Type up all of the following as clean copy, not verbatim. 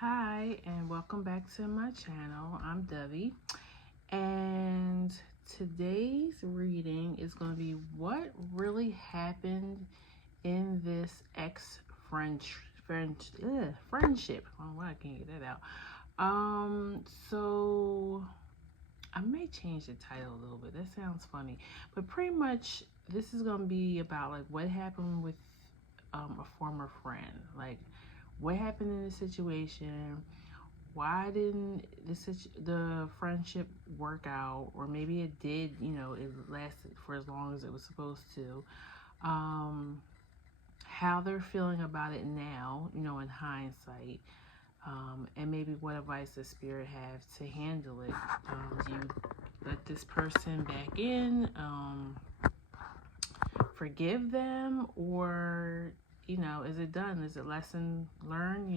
Hi, and welcome back to my channel. I'm Dovey, and today's reading is going to be what really happened in this friendship. Oh, well, I can't get that out. So I may change the title a little bit. That sounds funny, but pretty much this is going to be about like what happened with a former friend, like what happened in the situation. Why didn't the friendship work out? Or maybe it did, it lasted for as long as it was supposed to. How they're feeling about it now, in hindsight. And maybe what advice the spirit have to handle it. Do you let this person back in? Forgive them? Or, is it done? Is it lesson learned?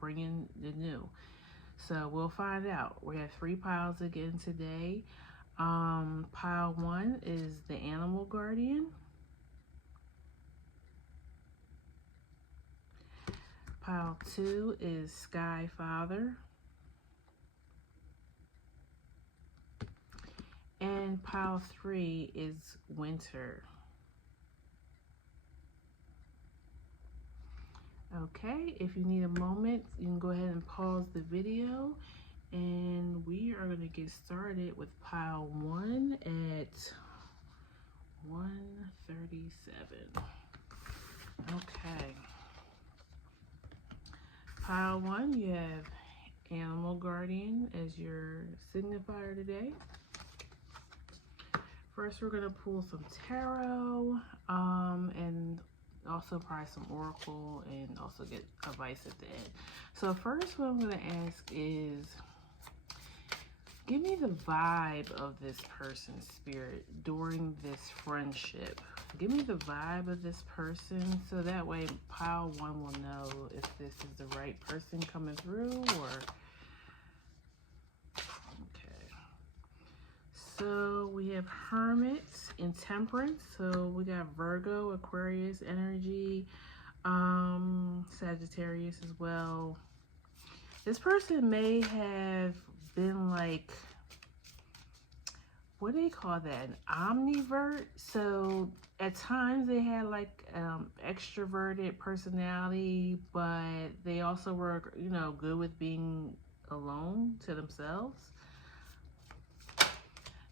Bring in the new. So we'll find out. We have 3 piles again today. Pile 1 is the animal guardian. Pile 2 is Sky Father. And pile 3 is Winter. Okay, if you need a moment, you can go ahead and pause the video. And we are going to get started with pile 1 at 1:37. Okay. Pile 1, you have Animal Guardian as your signifier today. First, we're going to pull some tarot, and also probably some oracle, and also get advice at the end. So first, what I'm going to ask is, give me the vibe of this person's spirit during this friendship. Give me the vibe of this person, so that way pile 1 will know if this is the right person coming through, or... Okay. So we have Hermit and Temperance. So we got Virgo, Aquarius energy, Sagittarius as well. This person may have been like, what do they call that? An omnivert. So at times they had like extroverted personality, but they also were, good with being alone to themselves.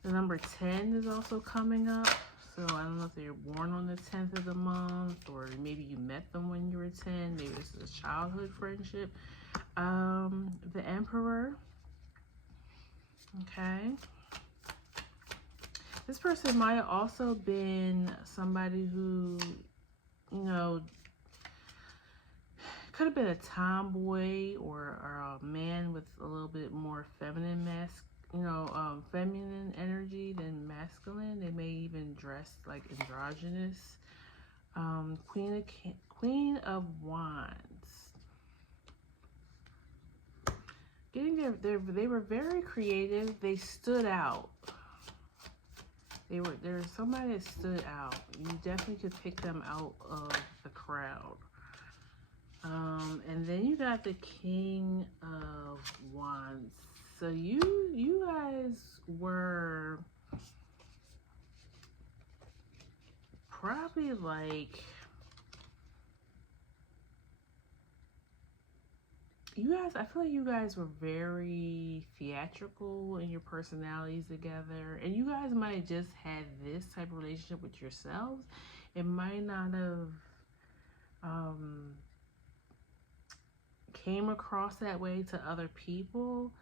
The number 10 is also coming up. So I don't know if they were born on the 10th of the month, or maybe you met them when you were 10. Maybe this is a childhood friendship. The Emperor. Okay. This person might have also been somebody who, could have been a tomboy, or a man with a little bit more feminine feminine energy than masculine. They may even dress like androgynous. Queen of Wands. They were very creative. They stood out. There's somebody that stood out. You definitely could pick them out of the crowd. And then you got the King of Wands. So you guys were probably like, I feel like you guys were very theatrical in your personalities together. And you guys might have just had this type of relationship with yourselves. It might not have came across that way to other people.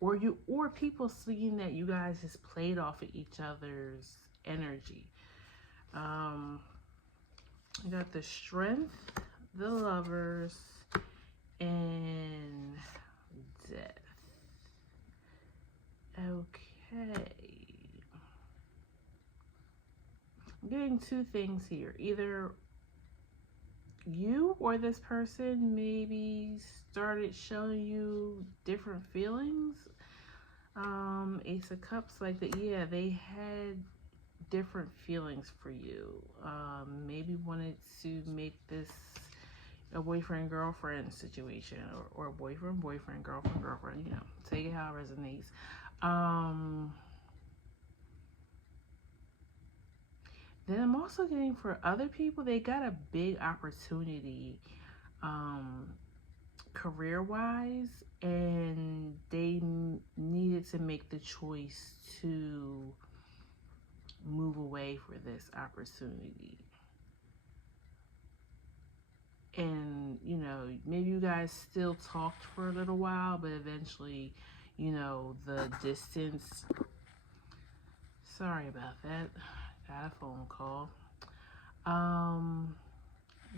Or people seeing that you guys just played off of each other's energy. You got the Strength, the Lovers, and Death. Okay. I'm getting 2 things here. Either you or this person maybe started showing you different feelings. Ace of Cups, like that. Yeah, they had different feelings for you. Maybe wanted to make this, a boyfriend girlfriend situation, or boyfriend girlfriend girlfriend, you know, take it how it resonates. Then I'm also getting for other people, they got a big opportunity career wise, and they needed to make the choice to move away for this opportunity. And, you know, maybe you guys still talked for a little while, but eventually, you know, the distance. Sorry about that. Got a phone call.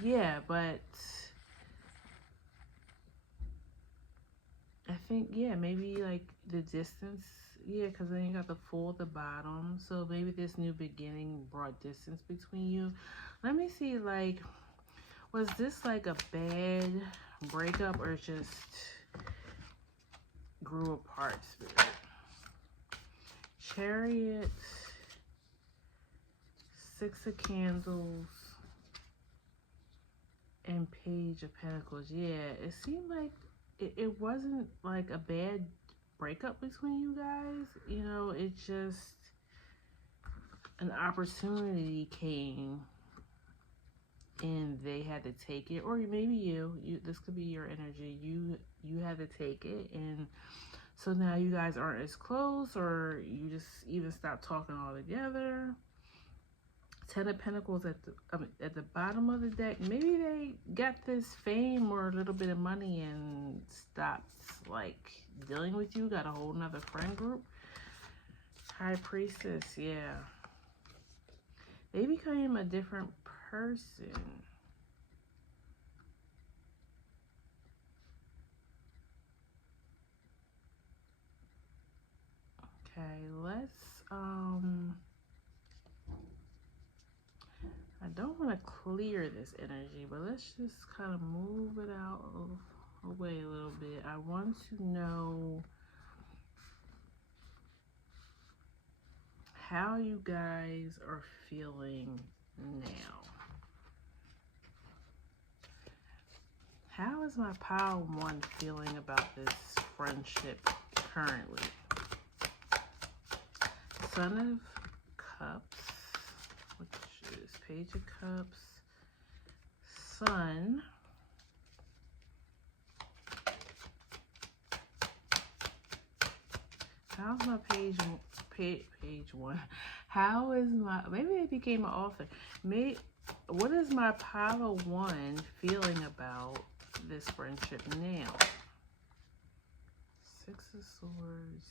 Yeah, but I think, yeah, maybe like the distance, yeah, because then you got the full at the bottom. So maybe this new beginning brought distance between you. Let me see, like, was this like a bad breakup or just grew apart, Spirit? Chariot, Six of Candles, and Page of Pentacles. Yeah, it seemed like it wasn't like a bad breakup between you guys. You know, it just an opportunity came and they had to take it, or maybe you this could be your energy. You had to take it, and so now you guys aren't as close, or you just even stopped talking altogether. Ten of Pentacles at the bottom of the deck. Maybe they got this fame or a little bit of money and stopped like dealing with you. Got a whole nother friend group. High Priestess, yeah. They became a different person. Okay, let's I don't want to clear this energy, but let's just kind of move it out away a little bit. I want to know how you guys are feeling now. How is my pile one feeling about this friendship currently? Son of Cups, which is Page of Cups, Sun, how's my page one? How is my, maybe it became an author. What is my pile one feeling about this friendship now? Six of Swords,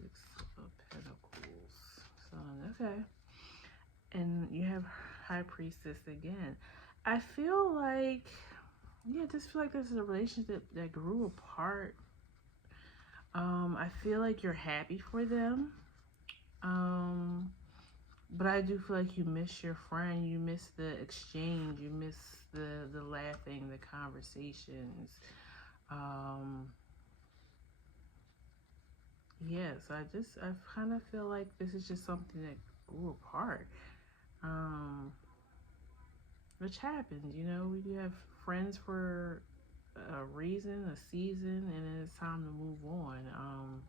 Six of Pentacles, Sun, okay. And you have High Priestess again. I feel like, yeah, I just feel like this is a relationship that grew apart. I feel like you're happy for them. But I do feel like you miss your friend. You miss the exchange. You miss the laughing, the conversations. Yes, I kind of feel like this is just something that grew apart. Which happens, you know, you have friends for a reason, a season, and then it's time to move on.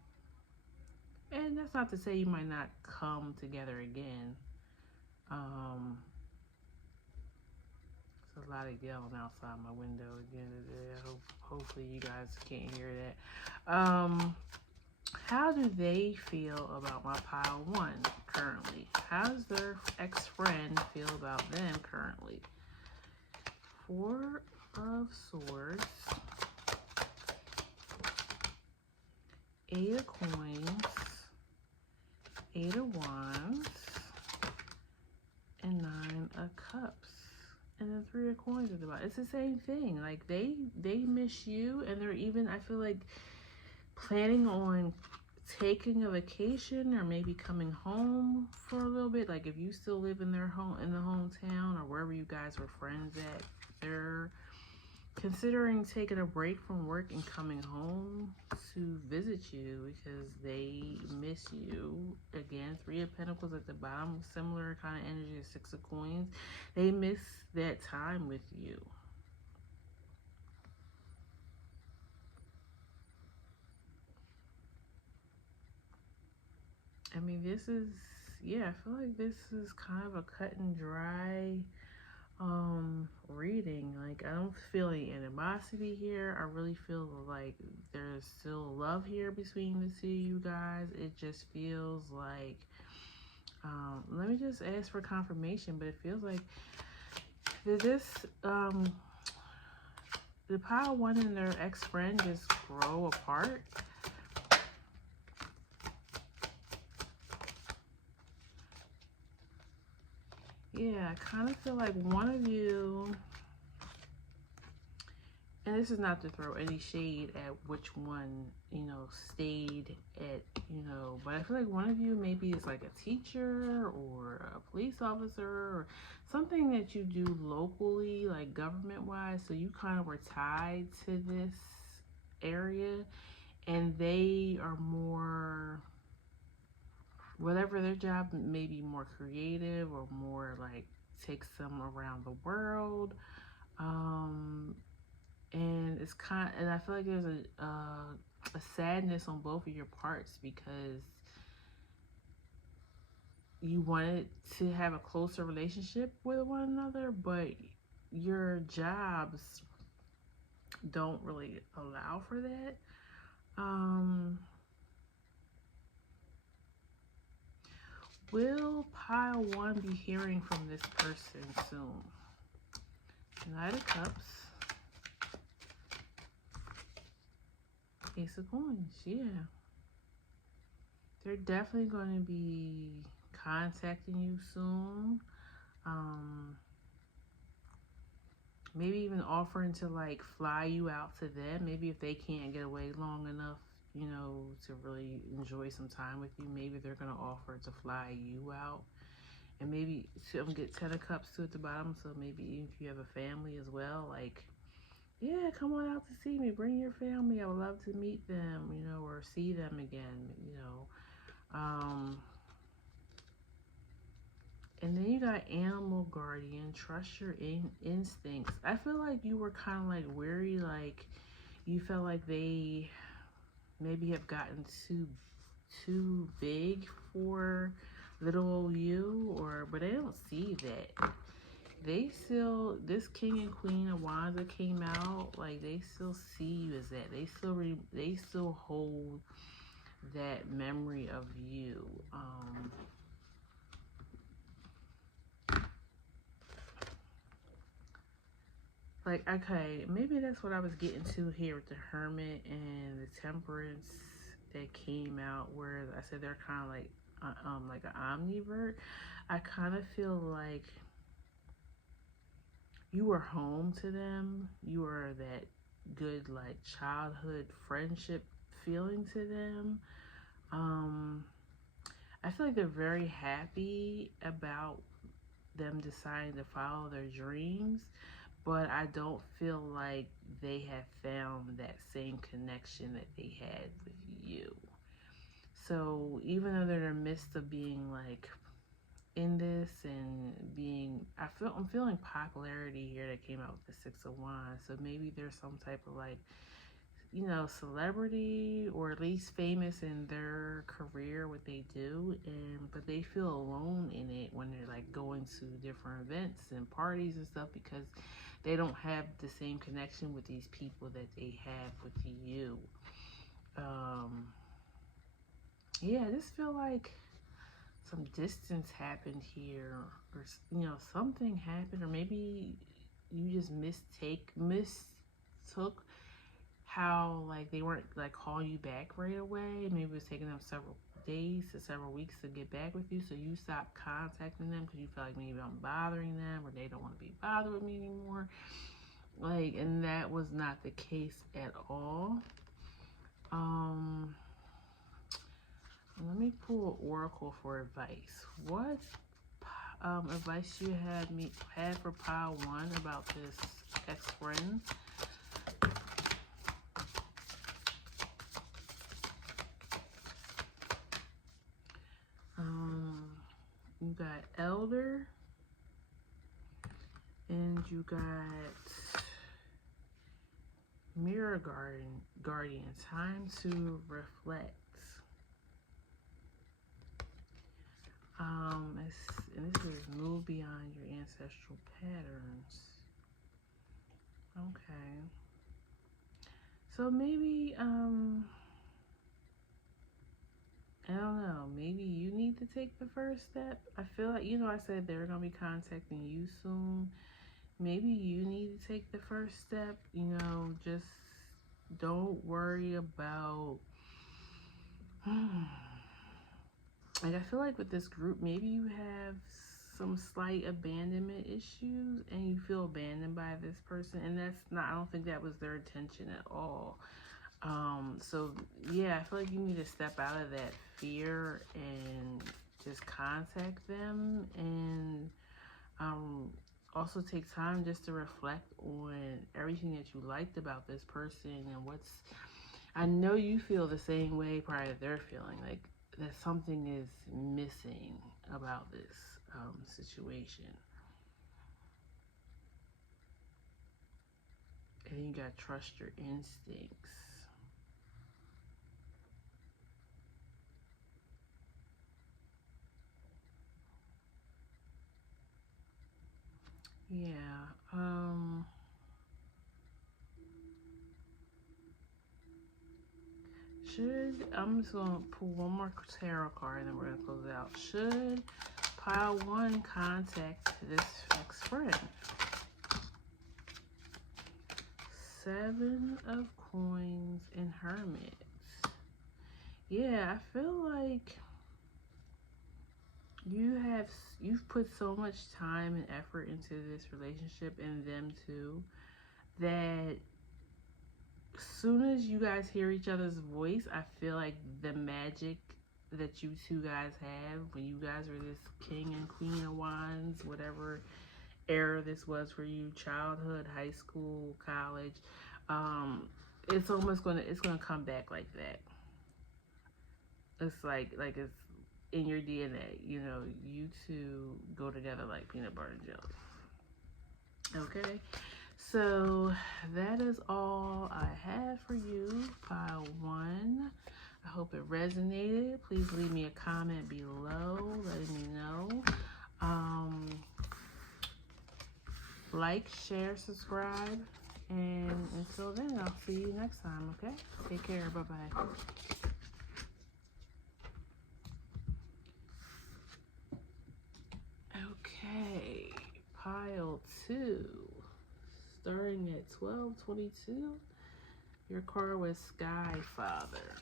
And that's not to say you might not come together again. There's a lot of yelling outside my window again today. Hopefully you guys can't hear that. How do they feel about my pile one currently? How does their ex-friend feel about them currently? Four of Swords, Eight of Coins, Eight of Wands, and Nine of Cups, and then Three of Coins at the bottom. It's the same thing. Like they miss you, and they're even, I feel like, planning on taking a vacation or maybe coming home for a little bit. Like if you still live in their home, in the hometown, or wherever you guys were friends at, they're considering taking a break from work and coming home to visit you because they miss you. Again, Three of Pentacles at the bottom, similar kind of energy as Six of Coins. They miss that time with you. I mean, this is, yeah, I feel like this is kind of a cut and dry reading. Like, I don't feel any animosity here. I really feel like there's still love here between the two of you guys. It just feels like, let me just ask for confirmation, but it feels like, did this, did pile one and their ex-friend just grow apart? Yeah, I kind of feel like one of you, and this is not to throw any shade at which one, you know, stayed at, you know, but I feel like one of you maybe is like a teacher or a police officer or something that you do locally, like government-wise, so you kind of were tied to this area, and they are more, whatever their job may be, more creative or more like takes them around the world. And it's kind of, and I feel like there's a sadness on both of your parts because you wanted to have a closer relationship with one another, but your jobs don't really allow for that. Will pile one be hearing from this person soon? Knight of Cups. Ace of Coins, yeah. They're definitely going to be contacting you soon. Maybe even offering to like fly you out to them. Maybe if they can't get away long enough, you know, to really enjoy some time with you, maybe they're going to offer to fly you out. And maybe get 10 of Cups too at the bottom. So maybe even if you have a family as well, like, yeah, come on out to see me. Bring your family. I would love to meet them, you know, or see them again, you know. And then you got Animal Guardian. Trust your instincts. I feel like you were kind of like weary, like you felt like they maybe have gotten too big for little old you, or but they don't see that. They still, this King and Queen of Wands that came out, like they still see you as that. They still hold that memory of you. Like, okay, maybe that's what I was getting to here with the Hermit and the Temperance that came out, where I said they're kind of like an omnivert. I kind of feel like you were home to them. You were that good like childhood friendship feeling to them. I feel like they're very happy about them deciding to follow their dreams, but I don't feel like they have found that same connection that they had with you. So even though they're in the midst of being like in this and being, I'm feeling popularity here that came out with the Six of Wands. So maybe there's some type of like, you know, celebrity or at least famous in their career, what they do, and but they feel alone in it when they're like going to different events and parties and stuff because they don't have the same connection with these people that they have with you. Yeah, I just feel like some distance happened here, or you know, something happened, or maybe you just mistook how like they weren't like calling you back right away. Maybe it was taking them several days to several weeks to get back with you, so you stopped contacting them because you felt like maybe I'm bothering them or they don't want to be bothered with me anymore. Like, and that was not the case at all. Let me pull an oracle for advice. What advice you had for pile one about this ex-friend? You got Elder, and you got Mirror Guardian. Time to reflect. And this is move beyond your ancestral patterns. Okay. So maybe, I don't know, maybe you need to take the first step. I feel like, I said they're going to be contacting you soon. Maybe you need to take the first step, just don't worry about, like, I feel like with this group, maybe you have some slight abandonment issues and you feel abandoned by this person, and that's not, I don't think that was their intention at all. So yeah, I feel like you need to step out of that fear and just contact them, and also take time just to reflect on everything that you liked about this person and I know you feel the same way probably that they're feeling, like that something is missing about this situation. And you gotta trust your instincts. Yeah. I'm just gonna pull one more tarot card and then we're gonna close it out. Should pile 1 contact this ex-friend? 7 of Coins and Hermit. Yeah, I feel like you've put so much time and effort into this relationship, and them too, that as soon as you guys hear each other's voice, I feel like the magic that you two guys have when you guys were this king and queen of wands, whatever era this was for you, childhood, high school, college, it's gonna come back like that. It's like it's in your DNA. You two go together like peanut butter and jelly. Okay, so that is all I have for you, pile 1. I hope it resonated. Please leave me a comment below letting me know. Like, share, subscribe, and until then, I'll see you next time, okay? Take care. Bye-bye. Okay, pile 2, starting at 12:22. Your card was Sky Father.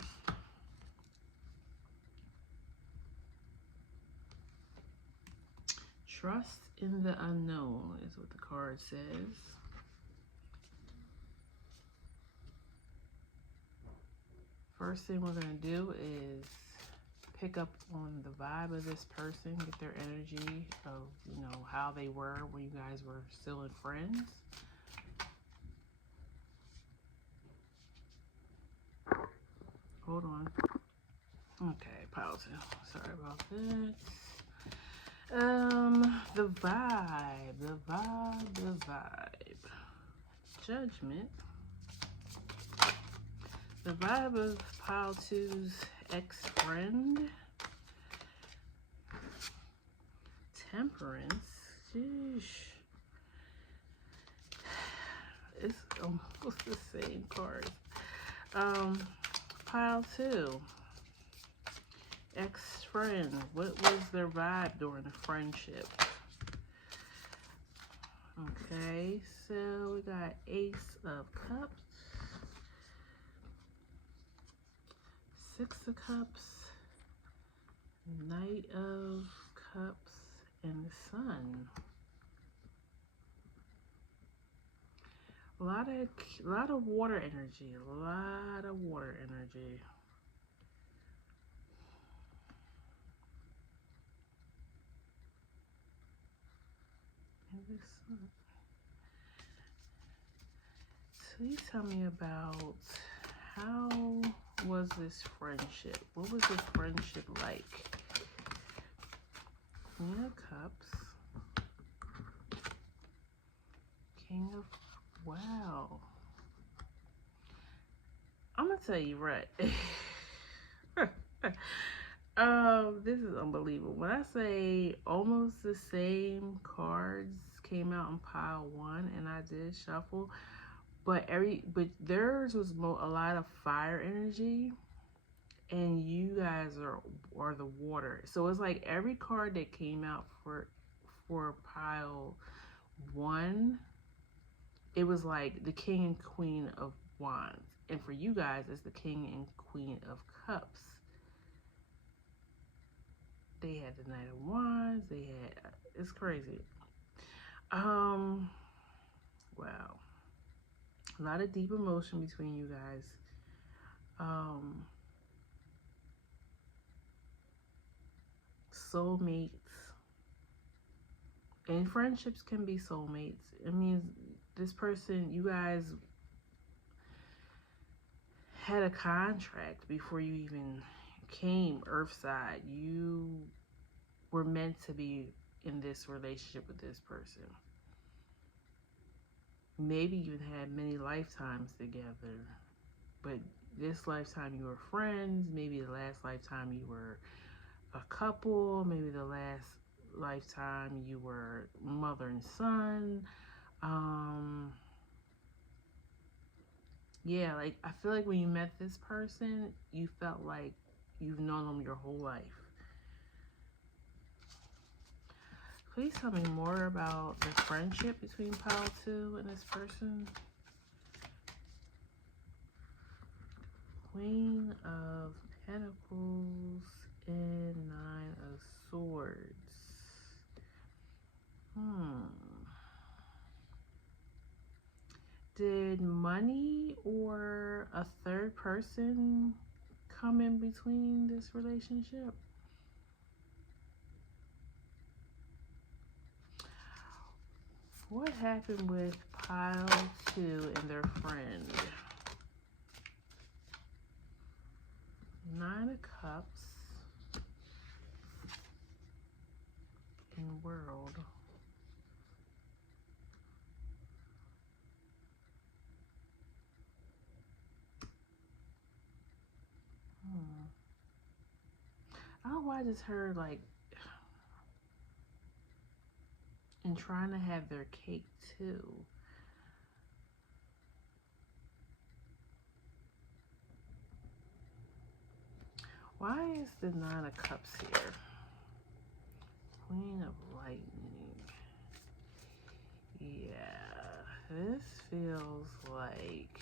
Trust in the unknown is what the card says. First thing we're going to do is pick up on the vibe of this person, get their energy of, how they were when you guys were still in friends. Hold on. Okay, pile 2. Sorry about that. The vibe. Judgment. The vibe of pile 2's ex-friend. Temperance. Sheesh. It's almost the same cards. Pile 2. Ex-friend. What was their vibe during the friendship? Okay, so we got Ace of Cups, 6 of Cups, Knight of Cups, and the Sun. A lot of water energy. A lot of water energy. And the Sun. Please tell me about how was this friendship? What was this friendship like? Queen of Cups. King of... Wow. I'm going to tell you right. This is unbelievable. When I say almost the same cards came out in pile one, and I did shuffle, but theirs was a lot of fire energy, and you guys are the water. So it's like every card that came out for pile one, it was like the King and Queen of Wands, and for you guys, it's the King and Queen of Cups. They had the Knight of Wands. It's crazy. Wow, a lot of deep emotion between you guys. Soulmates, and friendships can be soulmates. It means this person, you guys had a contract before you even came Earthside. You were meant to be in this relationship with this person. Maybe you had many lifetimes together, but this lifetime you were friends. Maybe the last lifetime you were a couple. Maybe the last lifetime you were mother and son. Yeah, like I feel like when you met this person, you felt like you've known them your whole life. Please tell me more about the friendship between pile two and this person. Queen of Pentacles and Nine of Swords. Did money or a third person come in between this relationship? What happened with pile two and their friend? Nine of Cups and World. I don't know why I just heard like, and trying to have their cake too. Why is the Nine of Cups here? Queen of Lightning. Yeah, this feels like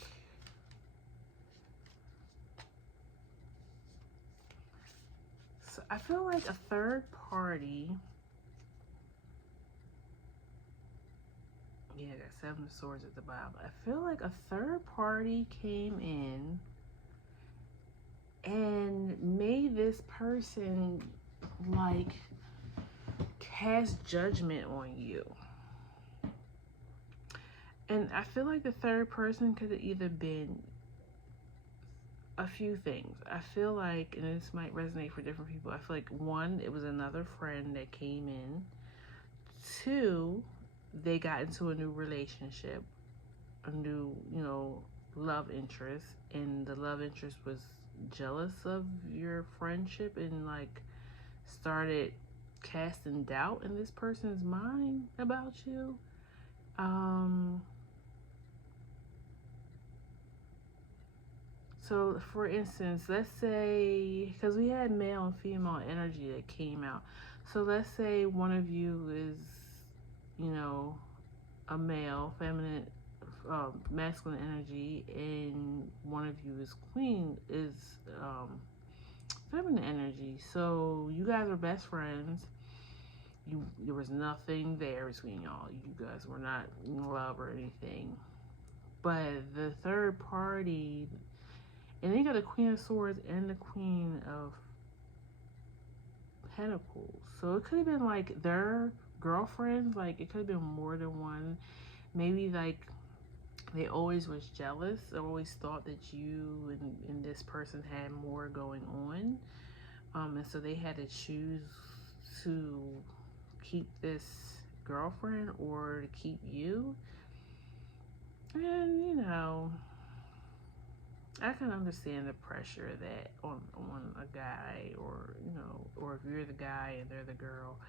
I feel like a third party. Yeah, I got Seven of Swords at the bottom. I feel like a third party came in and made this person like cast judgment on you. And I feel like the third person could have either been a few things. I feel like, and this might resonate for different people, I feel like one, it was another friend that came in. Two, they got into a new relationship, a new, love interest, and the love interest was jealous of your friendship and like started casting doubt in this person's mind about you. So for instance, let's say, because we had male and female energy that came out, so let's say one of you is, a male, feminine, masculine energy, and one of you is feminine energy. So you guys are best friends. There was nothing there between y'all. You guys were not in love or anything. But the third party, and then you got the Queen of Swords and the Queen of Pentacles. So it could have been like their girlfriends. Like it could have been more than one. Maybe like they always was jealous. They always thought that you and this person had more going on. And so they had to choose to keep this girlfriend or to keep you. And I can understand the pressure that on a guy, or or if you're the guy and they're the girl.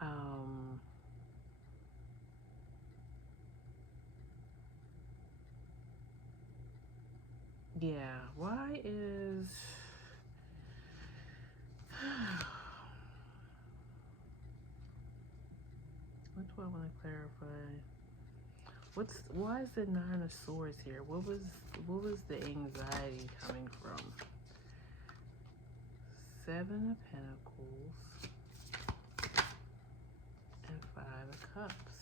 Um, yeah. Why is what do I want to clarify? Why is the Nine of Swords here? What was the anxiety coming from? Seven of Pentacles and Five of Cups.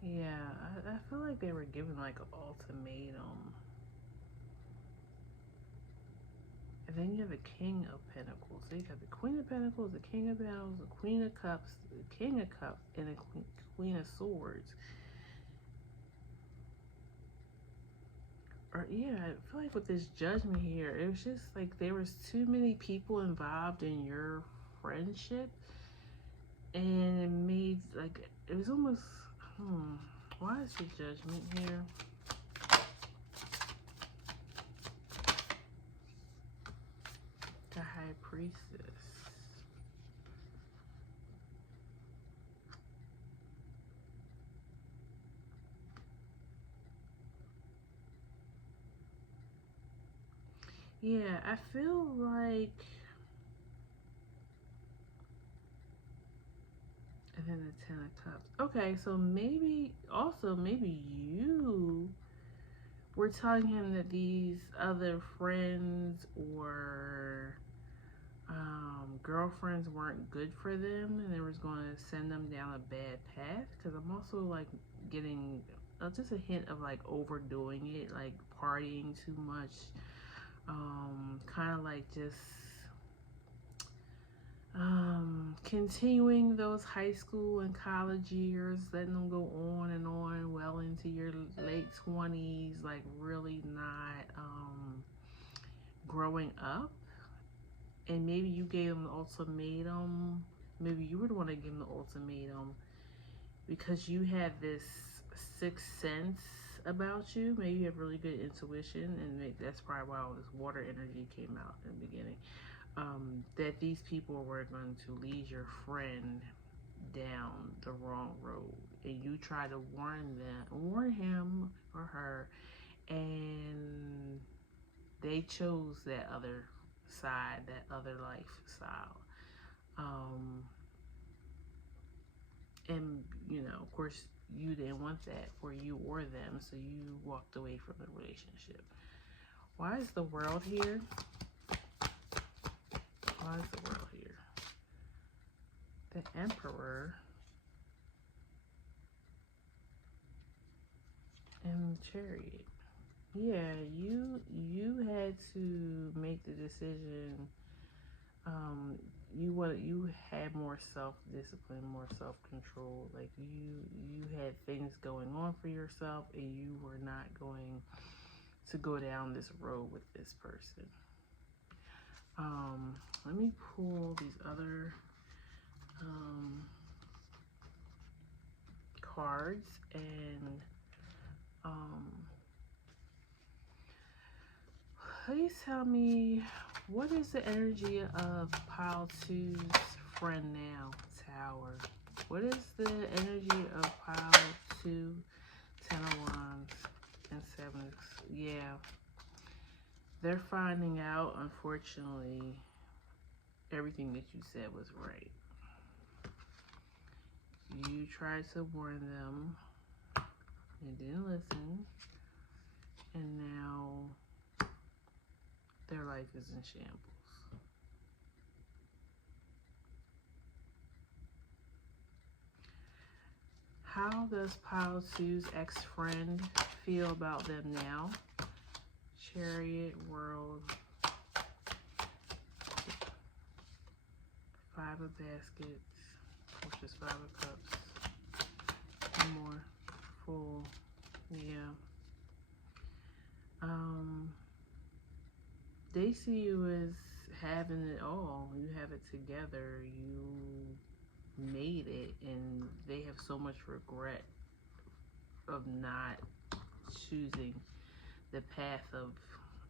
Yeah, I feel like they were given like an ultimatum. And then you have the King of Pentacles. So you have the Queen of Pentacles, the King of Pentacles, the Queen of Cups, the King of Cups, and the Queen of Swords. Or yeah, I feel like with this Judgment here, it was just like there was too many people involved in your friendship, and it made like it was almost why is the Judgment here? The High Priestess. Yeah, I feel like, and then the Ten of Cups. Okay, so maybe you were telling him that these other friends or girlfriends weren't good for them, and they was going to send them down a bad path. Because I'm also like getting just a hint of like overdoing it, like partying too much, kind of like just continuing those high school and college years, letting them go on and on well into your late 20s, like really not growing up. And maybe you gave them the ultimatum. Maybe you would want to give them the ultimatum because you had this sixth sense about you. Maybe you have really good intuition, and that's probably why all this water energy came out in the beginning. That these people were going to lead your friend down the wrong road, and you try to warn him or her, and they chose that other side, that other lifestyle. And of course, you didn't want that for you or them, so you walked away from the relationship. Why is the World here? Why is the World here? The Emperor and Chariot. Yeah, you had to make the decision. You had more self-discipline, more self-control. Like you had things going on for yourself, and you were not going to go down this road with this person. Let me pull these other cards, and please tell me, what is the energy of pile 2's friend now? Tower. What is the energy of pile 2, 10 of Wands, and 7? Yeah. They're finding out, unfortunately, everything that you said was right. You tried to warn them, and didn't listen, and now their life is in shambles. How does pile 2's ex-friend feel about them now? Chariot, World, 5 of Baskets, which is 5 of Cups, one more, Fool, yeah. They see you as having it all. You have it together. You made it, and they have so much regret of not choosing the path of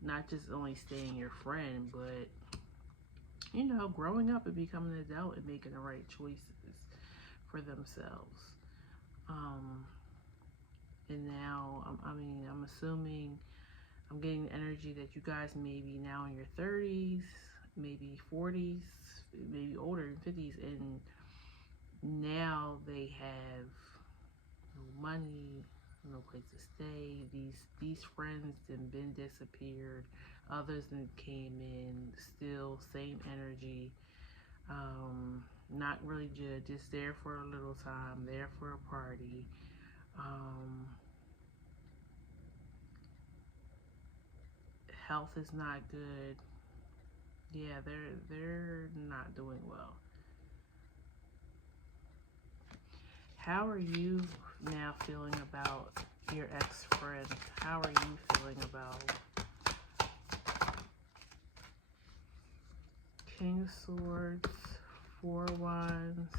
not just only staying your friend, but you know, growing up and becoming an adult and making the right choices for themselves. And now, I'm assuming, I'm getting the energy that you guys may be now in your 30s, maybe 40s, maybe older in 50s, and now they have no money, no place to stay. These friends then been disappeared. Others then came in, still same energy. Not really good, just there for a little time, there for a party. Health is not good. Yeah, they're not doing well. How are you now feeling about your ex-friend? How are you feeling about King of Swords, 4 of Wands,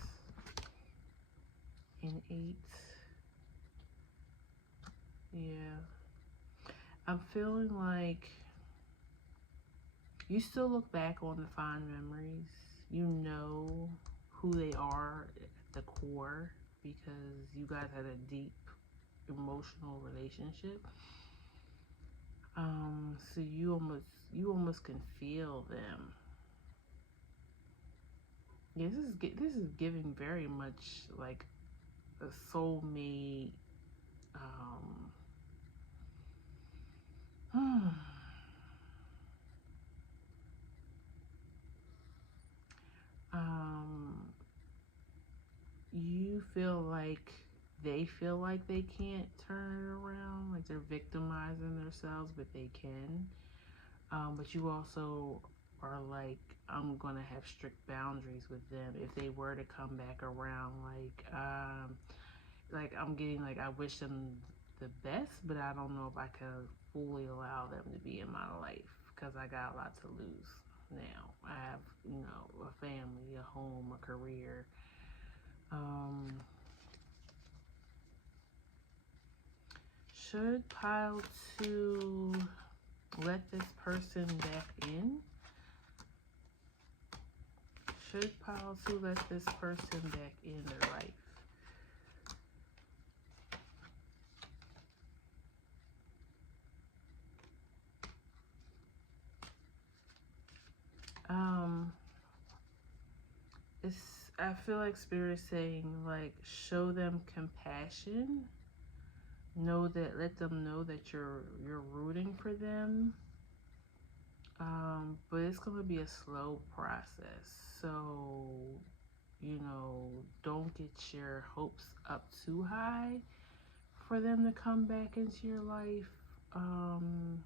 and 8? Yeah. I'm feeling like you still look back on the fond memories. You know who they are at the core because you guys had a deep emotional relationship. So you almost can feel them. Yeah, this is giving very much like a soulmate. Um, you feel like they feel like they can't turn it around, like they're victimizing themselves, but they can. But you also are like, I'm gonna have strict boundaries with them if they were to come back around. Like I'm getting like I wish them the best, but I don't know if I could fully allow them to be in my life because I got a lot to lose now. I have, you know, a family, a home, a career. Should pile 2 let this person back in? Should pile 2 let this person back in their life? I feel like Spirit saying like show them compassion. Let them know that you're rooting for them. But it's gonna be a slow process. So, you know, don't get your hopes up too high for them to come back into your life. And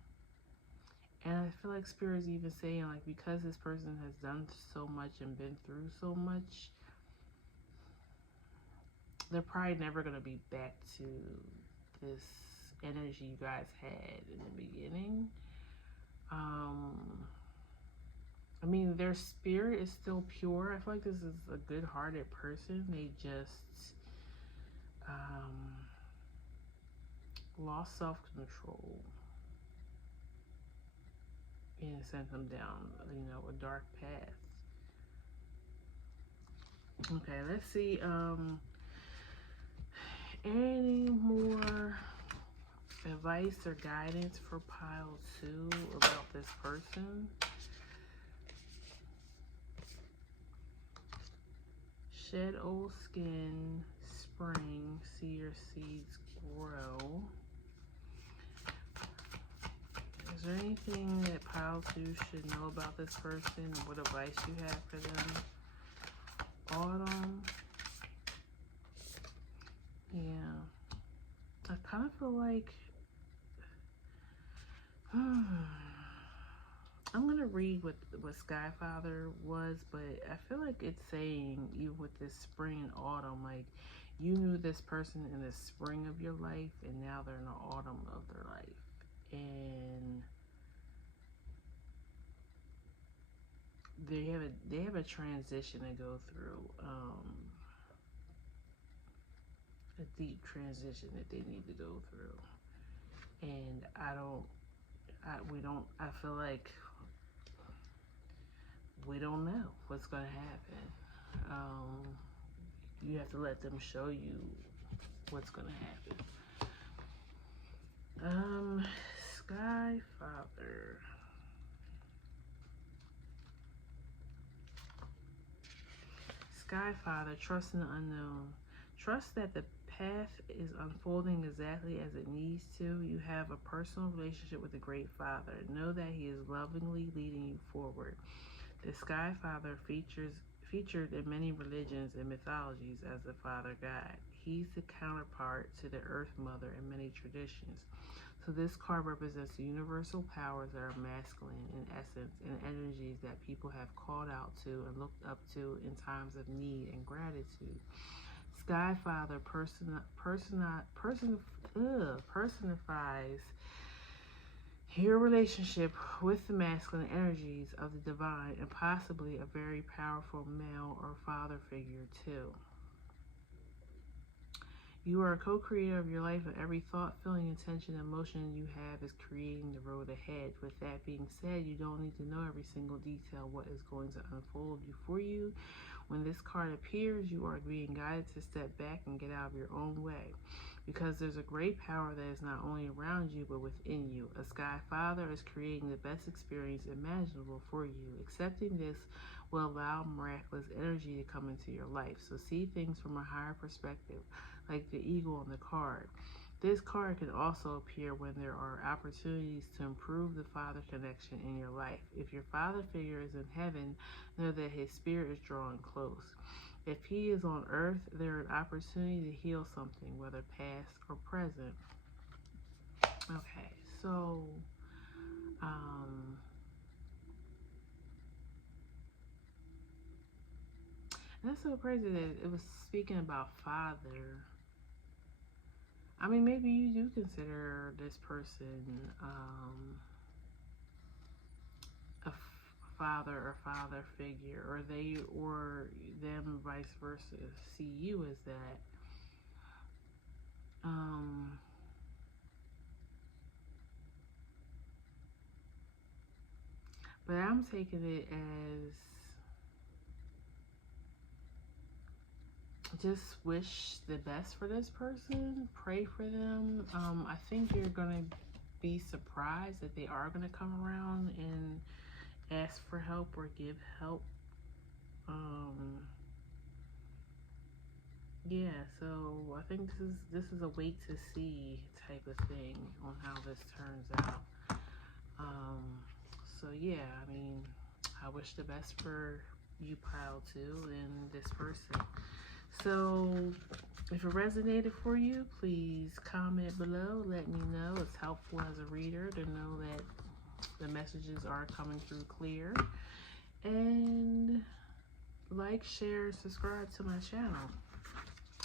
I feel like Spirit's even saying like because this person has done so much and been through so much, they're probably never gonna be back to this energy you guys had in the beginning. I mean, their spirit is still pure. I feel like this is a good-hearted person. They just lost self-control and sent them down, you know, a dark path. Okay, let's see. Any more advice or guidance for pile 2 about this person? Shed old skin, spring, see your seeds grow. Is there anything that pile 2 should know about this person? What advice you have for them? Autumn. Yeah. I kind of feel like I'm gonna read what Skyfather was, but I feel like it's saying even with this spring and autumn, like you knew this person in the spring of your life, and now they're in the autumn of their life, and they have a transition to go through. a deep transition that they need to go through. And I feel like we don't know what's going to happen. You have to let them show you what's going to happen. Sky Father. Sky Father, trust in the unknown. Trust that the path is unfolding exactly as it needs to. You have a personal relationship with the Great Father. Know that he is lovingly leading you forward. The Sky Father featured in many religions and mythologies as the Father God. He's the counterpart to the Earth Mother in many traditions. So this card represents the universal powers that are masculine in essence and energies that people have called out to and looked up to in times of need and gratitude. Sky Father personifies your relationship with the masculine energies of the divine and possibly a very powerful male or father figure too. You are a co-creator of your life, and every thought, feeling, intention, emotion you have is creating the road ahead. With that being said, you don't need to know every single detail what is going to unfold for you. When this card appears, you are being guided to step back and get out of your own way, because there's a great power that is not only around you but within you. A Sky Father is creating the best experience imaginable for you. Accepting this will allow miraculous energy to come into your life. So see things from a higher perspective, like the eagle on the card. This card can also appear when there are opportunities to improve the father connection in your life. If your father figure is in heaven, know that his spirit is drawing close. If he is on earth, there is an opportunity to heal something, whether past or present. Okay, so that's so crazy that it was speaking about father. I mean, maybe you do consider this person a father or father figure, or they or them vice versa see you as that. But I'm taking it as just wish the best for this person, pray for them. I think you're gonna be surprised that they are gonna come around and ask for help or give help. Yeah, so I think this is a wait to see type of thing on how this turns out. So yeah, I mean, I wish the best for you, pile 2, and this person. So if it resonated for you, please comment below. Let me know. It's helpful as a reader to know that the messages are coming through clear. And like, share, subscribe to my channel.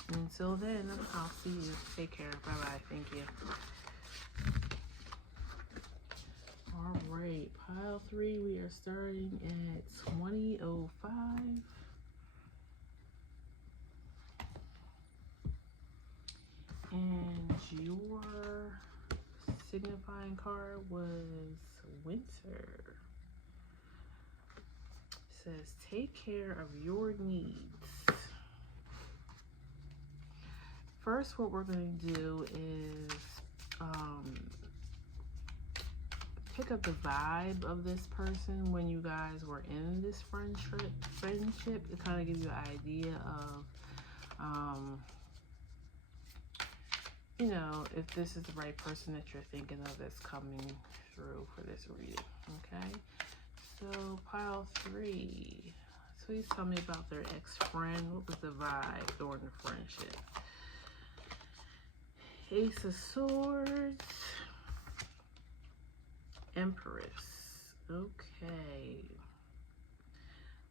And until then, I'll see you. Take care. Bye-bye. Thank you. All right. Pile 3, we are starting at 20:05. And your signifying card was winter. It says, take care of your needs. First, what we're going to do is pick up the vibe of this person when you guys were in this friendship to kind of give you an idea of you know, if this is the right person that you're thinking of that's coming through for this reading. Okay, so pile 3, please tell me about their ex-friend. What was the vibe during the friendship? Ace of Swords, Empress. Okay,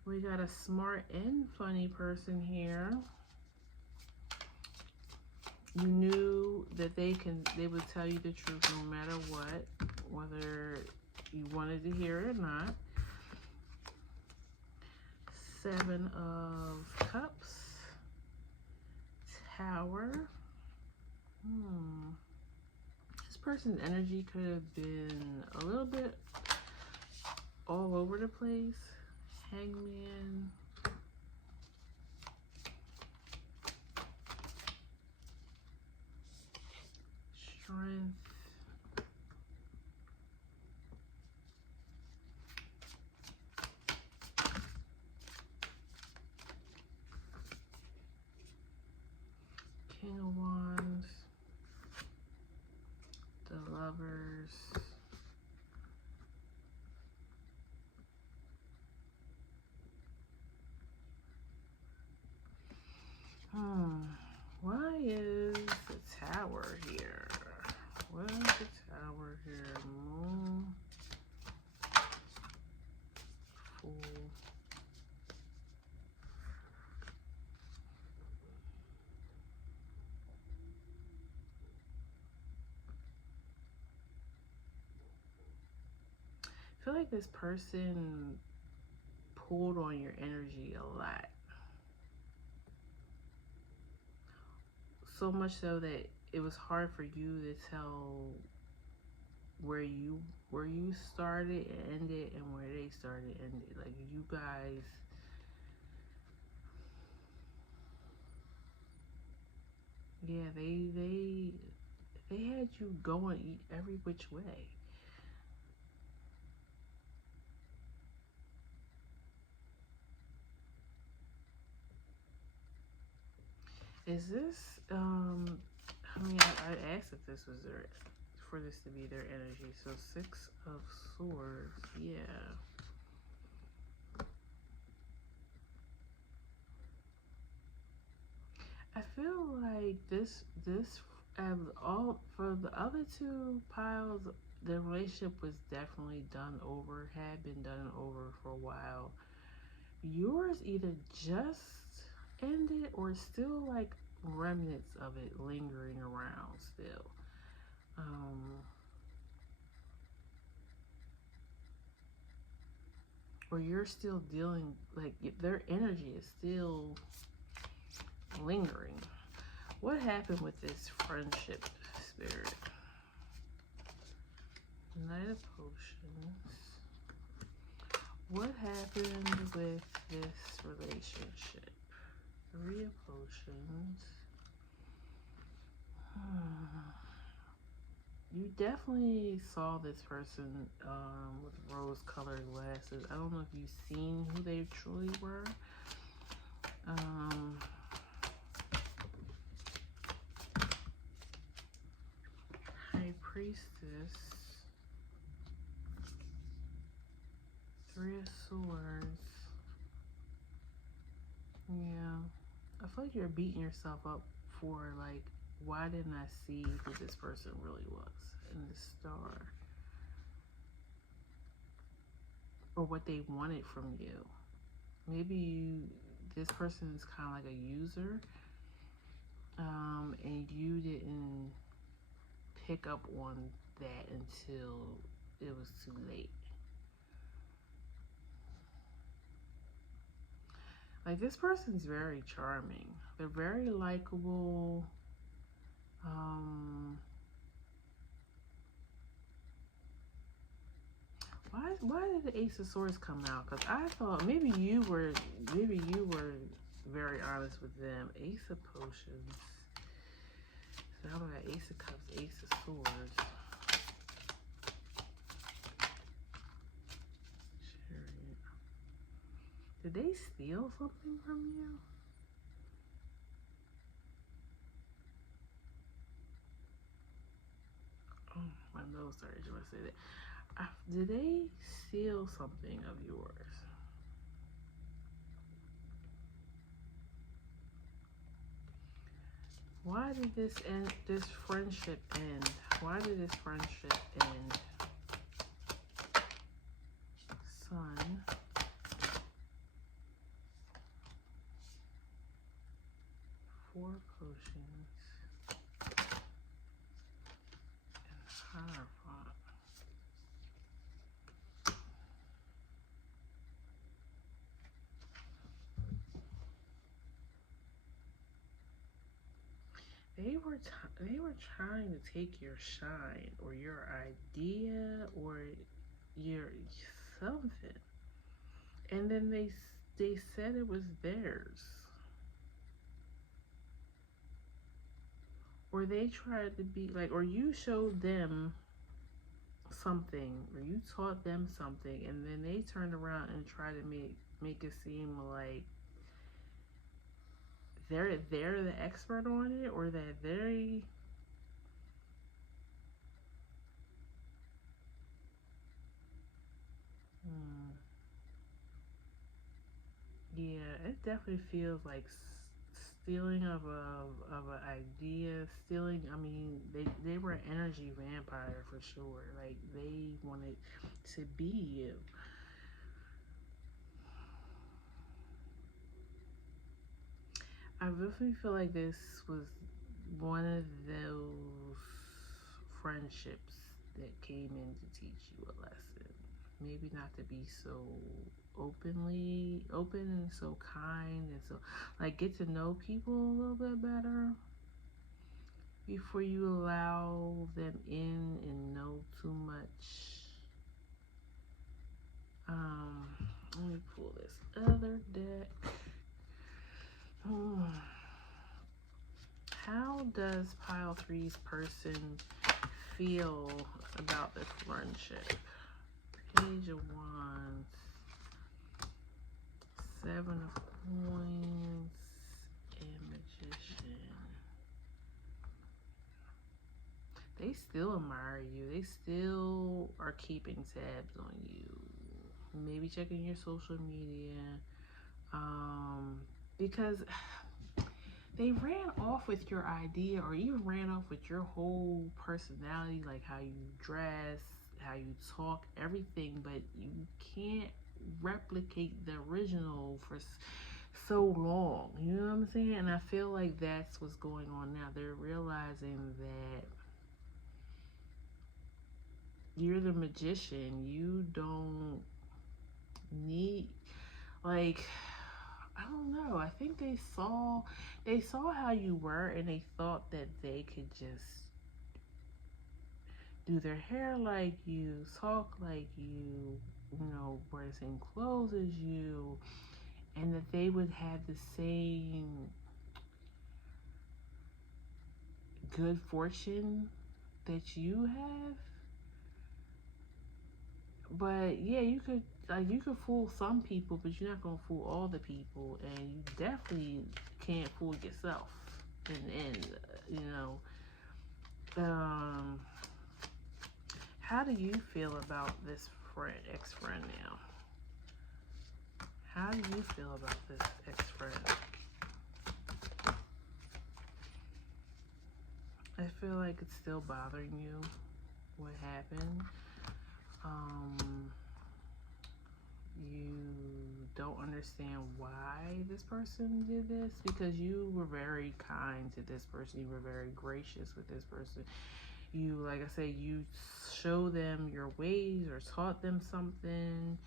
we got a smart and funny person here. You knew that they would tell you the truth no matter what, whether you wanted to hear it or not. 7 of Cups, Tower, person's energy could have been a little bit all over the place. Hangman. Strength. King of Wands. The Lovers. Why is the Tower here? What is the Tower here? Moon. Fool. I feel like this person pulled on your energy a lot. So much so that it was hard for you to tell where you started and ended and where they started and ended. Like you guys, yeah, they had you going every which way. Is this I mean, I asked if this was their, for this to be their energy. So 6 of Swords, yeah. I feel like this all for the other two piles, the relationship was definitely done over, had been done over for a while. Yours either just ended or still like remnants of it lingering around still. Or you're still dealing, like their energy is still lingering. What happened with this friendship spirit? Knight of Potions. What happened with this relationship? 3 of Potions. You definitely saw this person with rose-colored glasses. I don't know if you've seen who they truly were. High Priestess. 3 of Swords. Yeah. I feel like you're beating yourself up for like, why didn't I see who this person really was in the star? Or what they wanted from you. Maybe this person is kind of like a user. And you didn't pick up on that until it was too late. Like, this person's very charming. They're very likable. Why did the Ace of Swords come out? Because I thought maybe you were very honest with them. Ace of Potions. So now we got Ace of Cups, Ace of Swords. Chariot. Did they steal something from you? Oh, my nose started to say that. Did they steal something of yours? Why did this friendship end? Why did this friendship end? Sun. Four Potions. And Hierophant. they were trying to take your shine or your idea or your something, and then they said it was theirs, or they tried to be like, or you showed them something, or you taught them something, and then they turned around and tried to make it seem like they're the expert on it, or that they hmm, yeah, it definitely feels like stealing of an idea, stealing. I mean, they were an energy vampire for sure. Like they wanted to be you. I really feel like this was one of those friendships that came in to teach you a lesson. Maybe not to be so open and so kind and so like get to know people a little bit better before you allow them in and know too much. Um, Let me pull this other deck. How does pile three's person feel about this friendship? Page of Wands, Seven of Coins, and Magician. They still admire you. They still are keeping tabs on you. Maybe checking your social media. Because they ran off with your idea, or even ran off with your whole personality, like how you dress, how you talk, everything, but you can't replicate the original for so long. You know what I'm saying? And I feel like that's what's going on now. They're realizing that you're the magician. You don't need, like, I don't know. I think they saw how you were, and they thought that they could just do their hair like you, talk like you know, wear the same clothes as you, and that they would have the same good fortune that you have. But yeah, you could fool some people, but you're not gonna fool all the people, and you definitely can't fool yourself. And you know, um, how do you feel about this ex-friend now? How do you feel about this ex-friend? I feel like it's still bothering you what happened. You don't understand why this person did this, because you were very kind to this person. You were very gracious with this person. You, like I say, you show them your ways or taught them something.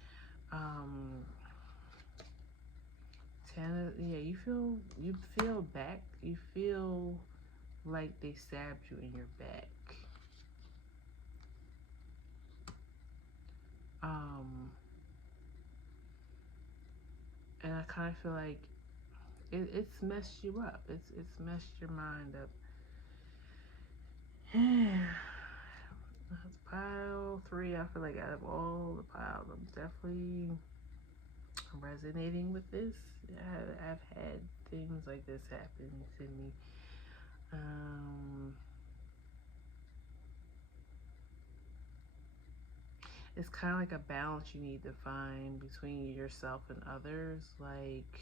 Yeah, you feel back. You feel like they stabbed you in your back. And I kind of feel like it's messed you up. It's messed your mind up. That's pile three. I feel like out of all the piles, I'm definitely resonating with this. I've had things like this happen to me. It's kind of like a balance you need to find between yourself and others. Like,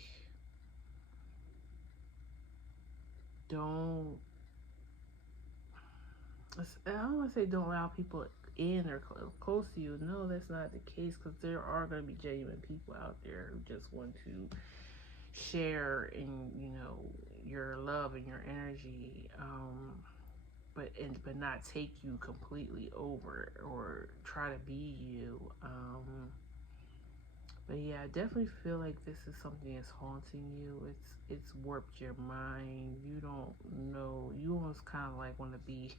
don't, I don't want to say don't allow people in or close to you. No, that's not the case, because there are going to be genuine people out there who just want to share in, you know, your love and your energy, but not take you completely over or try to be you. But yeah, I definitely feel like this is something that's haunting you. It's warped your mind. You don't know. You almost kind of like want to be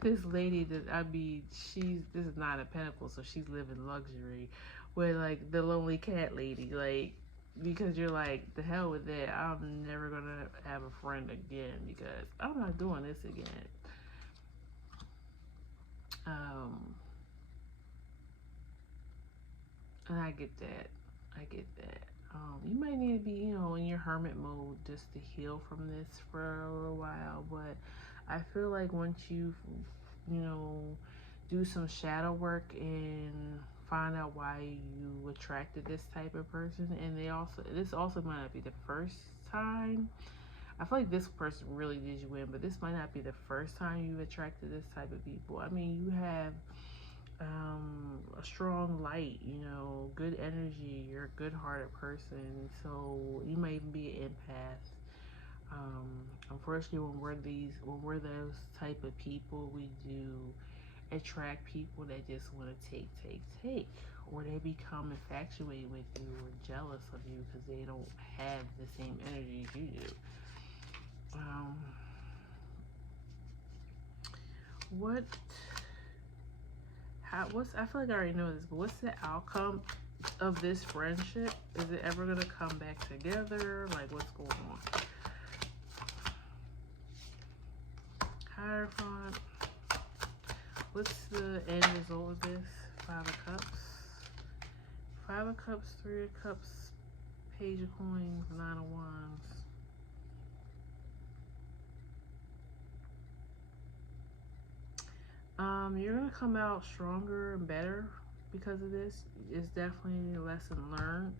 this lady that this is not a Pinnacle, so she's living luxury, with like the lonely cat lady, like, because you're like, the hell with that. I'm never gonna have a friend again because I'm not doing this again. Um, and I get that. I get that. You might need to be, in your hermit mode just to heal from this for a little while. But I feel like once you know, do some shadow work and find out why you attracted this type of person, and this also might not be the first time. I feel like this person really did you in, but this might not be the first time you've attracted this type of people. I mean, you have a strong light, good energy. You're a good-hearted person, so you may even be an empath. Unfortunately, when we're those type of people, we do attract people that just want to take, or they become infatuated with you or jealous of you because they don't have the same energy as you do. What I feel like I already know this, but what's the outcome of this friendship? Is it ever gonna come back together? Like, what's going on? Hierophant. What's the end result of this? 5 of Cups. 5 of Cups, 3 of Cups, Page of Coins, 9 of Wands. You're gonna come out stronger and better because of this. It's definitely a lesson learned.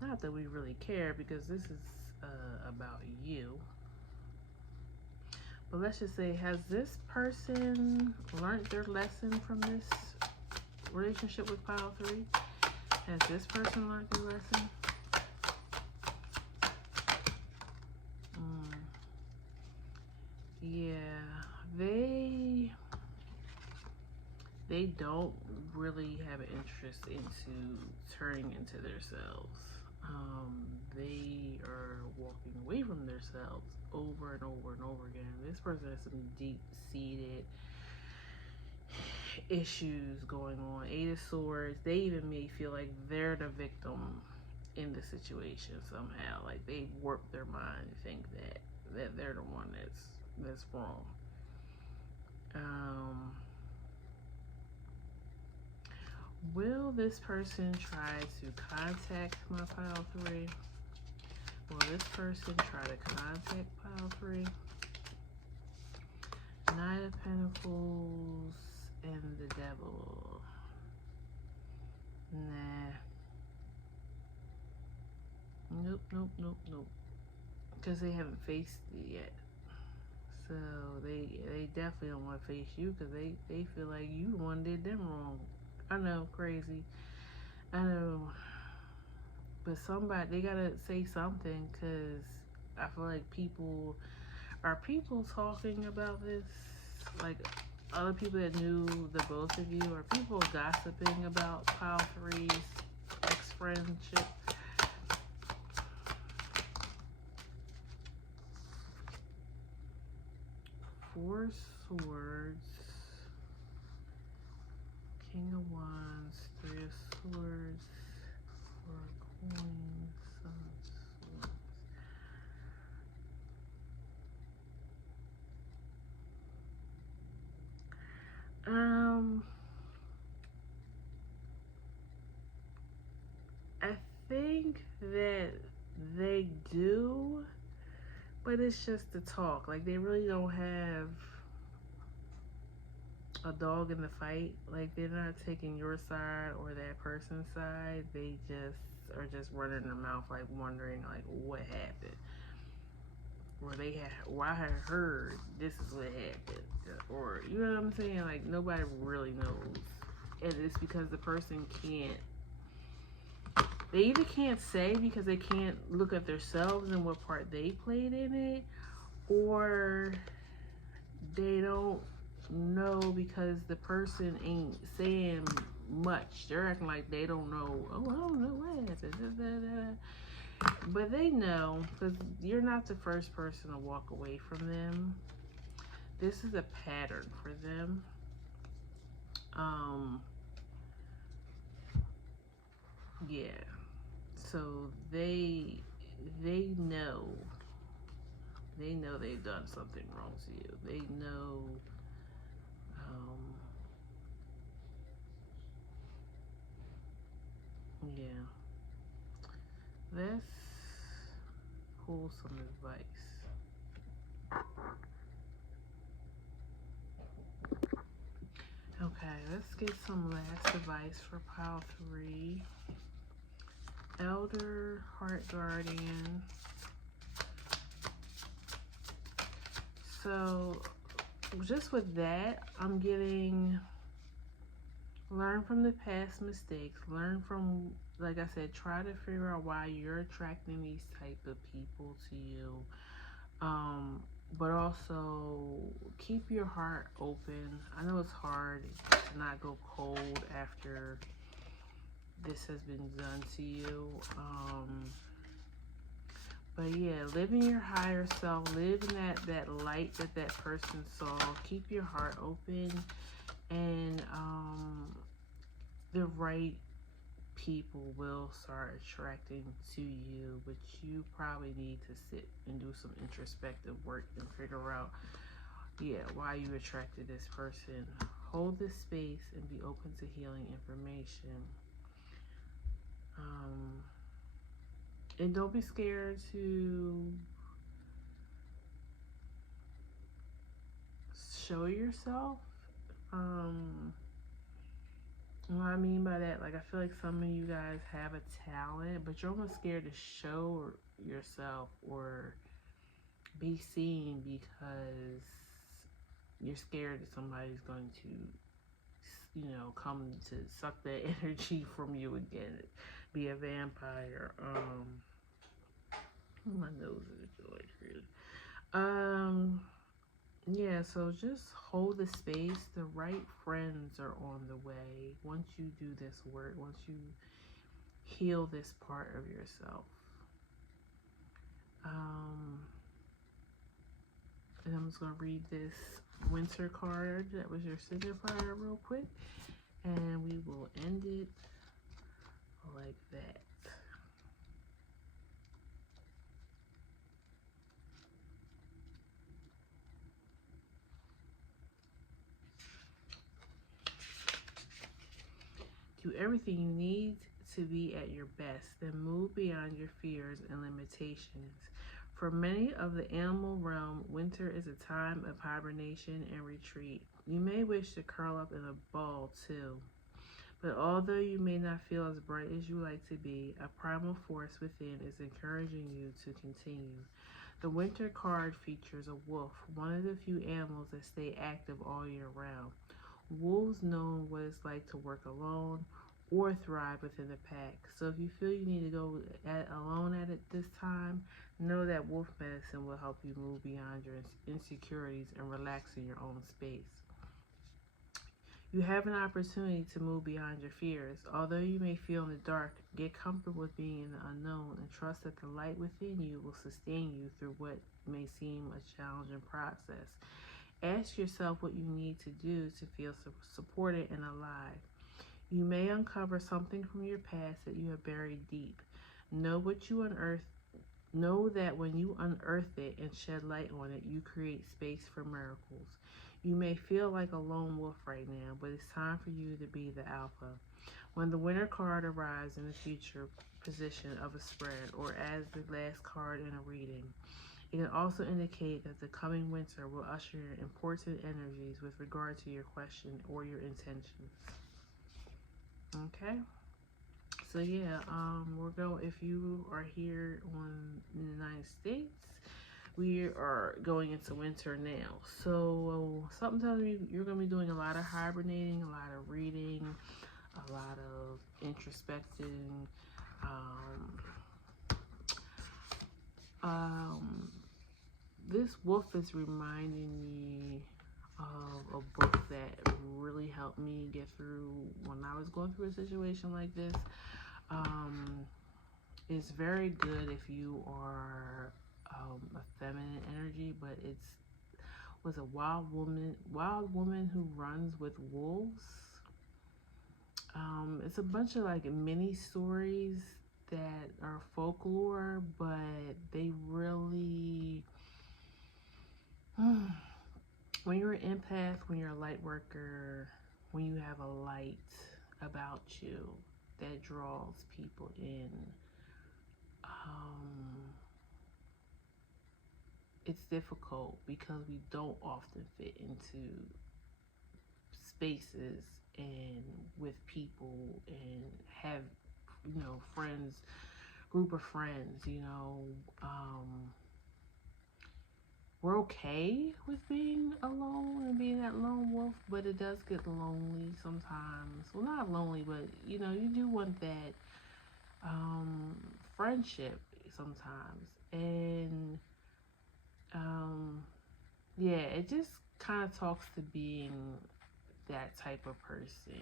Not that we really care because this is about you. But let's just say, has this person learned their lesson from this relationship with pile 3? Has this person learned their lesson? Yeah, they don't really have an interest into turning into themselves. They are walking away from themselves over and over and over again. This person has some deep-seated issues going on. 8 of Swords. They even may feel like they're the victim in the situation somehow. Like, they warp their mind and think that they're the one that's wrong. Will this person try to contact my pile 3? Will this person try to contact pile 3? 9 of Pentacles and the Devil. Nah. Nope. Because they haven't faced it yet. So they definitely don't want to face you because they feel like you the one did them wrong. I know, crazy. I know. But they gotta say something, because I feel like people talking about this? Like, other people that knew the both of you? Are people gossiping about pile 3's ex-friendship? Four Swords, King of Wands, 3 of Swords, 4 of Coins, Son of Swords. I think that they do, but it's just the talk. Like, they really don't have a dog in the fight. Like, they're not taking your side or that person's side. They just are just running their mouth, like, wondering, like, what happened. Or I heard this is what happened. Or, you know what I'm saying? Like, nobody really knows. And it's because the person they either can't say because they can't look at themselves and what part they played in it, or they don't know because the person ain't saying much. They're acting like they don't know. Oh, I don't know what. But they know because you're not the first person to walk away from them. This is a pattern for them. Yeah. So they know they've done something wrong to you. They know yeah. Let's pull some advice. Okay, let's get some last advice for pile 3. Elder, Heart Guardian. So, just with that, I'm getting learn from the past mistakes. Learn from, like I said, try to figure out why you're attracting these type of people to you. But also keep your heart open. I know it's hard to not go cold after this has been done to you. But yeah, live in your higher self. Live in that light that person saw. Keep your heart open, and the right people will start attracting to you. But you probably need to sit and do some introspective work and figure out, yeah, why you attracted this person. Hold this space and be open to healing information. And don't be scared to show yourself. What I mean by that, like, I feel like some of you guys have a talent, but you're almost scared to show yourself or be seen because you're scared that somebody's going to, come to suck that energy from you again, be a vampire. My nose is doing really. Yeah, so just hold the space. The right friends are on the way. Once you do this work, once you heal this part of yourself. And I'm just going to read this winter card that was your signifier real quick. And we will end it like that. Do everything you need to be at your best, then move beyond your fears and limitations. For many of the animal realm, winter is a time of hibernation and retreat. You may wish to curl up in a ball too. But although you may not feel as bright as you like to be, a primal force within is encouraging you to continue. The winter card features a wolf, one of the few animals that stay active all year round. Wolves know what it's like to work alone or thrive within the pack. So if you feel you need to go alone at it this time, know that wolf medicine will help you move beyond your insecurities and relax in your own space. You have an opportunity to move beyond your fears. Although you may feel in the dark, get comfortable with being in the unknown and trust that the light within you will sustain you through what may seem a challenging process. Ask yourself what you need to do to feel supported and alive. You may uncover something from your past that you have buried deep. Know that when you unearth it and shed light on it, you create space for miracles. You may feel like a lone wolf right now, but it's time for you to be the alpha. When the winner card arrives in the future position of a spread or as the last card in a reading, it can also indicate that the coming winter will usher in important energies with regard to your question or your intentions. Okay? So yeah, if you are here in the United States, we are going into winter now. So something tells me you're going to be doing a lot of hibernating, a lot of reading, a lot of introspecting. This wolf is reminding me of a book that really helped me get through when I was going through a situation like this. It's very good if you are a feminine energy, but was a wild woman who runs with wolves. It's a bunch of like mini stories that are folklore, but they really when you're an empath, when you're a light worker, when you have a light about you that draws people in, it's difficult because we don't often fit into spaces and with people and have, friends, group of friends, we're okay with being alone and being that lone wolf, but it does get lonely sometimes. Well, not lonely, but you do want that friendship sometimes. And yeah, it just kind of talks to being that type of person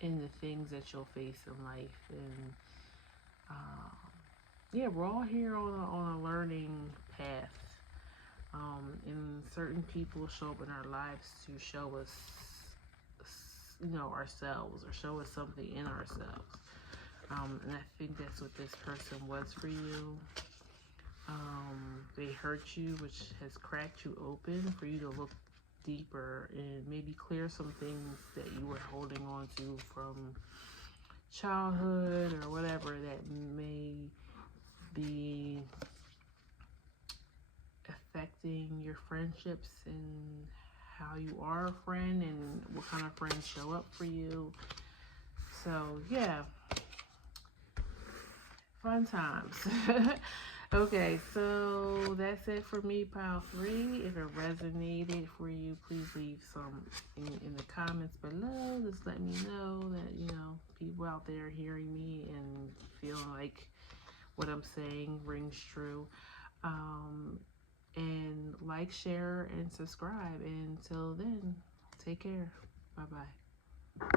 in the things that you'll face in life. And yeah, we're all here on a learning path. And certain people show up in our lives to show us, ourselves, or show us something in ourselves. And I think that's what this person was for you. They hurt you, which has cracked you open for you to look deeper and maybe clear some things that you were holding on to from childhood or whatever that may be affecting your friendships and how you are a friend and what kind of friends show up for you. So yeah, fun times. Okay, so that's it for me, pile 3. If it resonated for you, please leave some in the comments below. Just let me know that, people out there hearing me and feeling like what I'm saying rings true. And like, share, and subscribe. And until then, take care. Bye-bye.